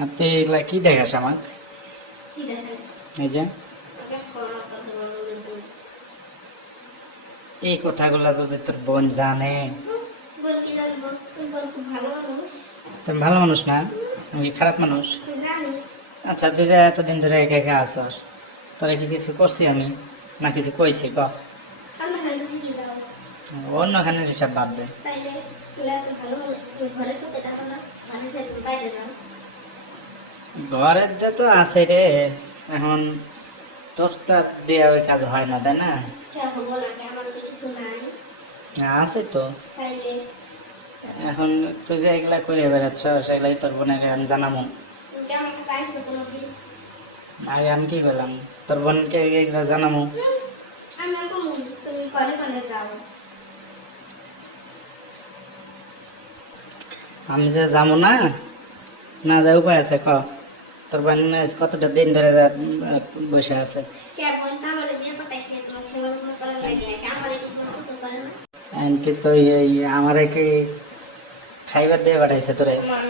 আর তুই এগুলা কি দেখাস আমার? কি দেখেন? এই যে দেখো আমার কথা বলো কিন্তু। এই কথাগুলা যদি তোর বোন জানে। বোন কি জানবো? তুমি বোন খুব ভালো মানুষ। তুমি ভালো মানুষ না, আমি কি খারাপ মানুষ? জানি। আচ্ছা তুই যে এতদিন ধরে একা একা আসস, তোরা কি কিছু করছি আমি, না কিছু কইছি ক? আমার হাতে শিখে যাও। অন্য খানের হিসাব বাদ দে। তাইলে তুমি এত ভালো মানুষ, তুমি ঘরে সাথে থাকো না, ঘরে থেকে তুমি বাইরে যাও। ঘরের দে তো আছে রে, এখন তোর তো আর দেয়া ওই কাজ হয় না, তাই না? হ্যাঁ হবো না, আমার তো কিছু নাই। আছে তো। তাইলে এখন তুই যে এগুলা করে বেড়াচ্ছ, সেগুলাই তোর বোনের আমি জানাবো। তুমি কি আমাকে চাইছো কোনোদিন? আগে আমি কি করলাম, তোর বোনকে এগুলা জানাবো? আমি এখন তুমি কলে কলে যাও। আমি যে যাবো না, না যা উপায় আছে ক? তোর বোন আজ কতটা দিন ধরে বসে আছে। কে বোন তো আমার দিয়ে পাঠাইছে তোমার সেবা যত্ন করার লাগে, আমার একটু যত্ন করে না। এমনকি তো এই আমারে কি খাইবার দিয়ে পাঠাইছে তোরে? আমার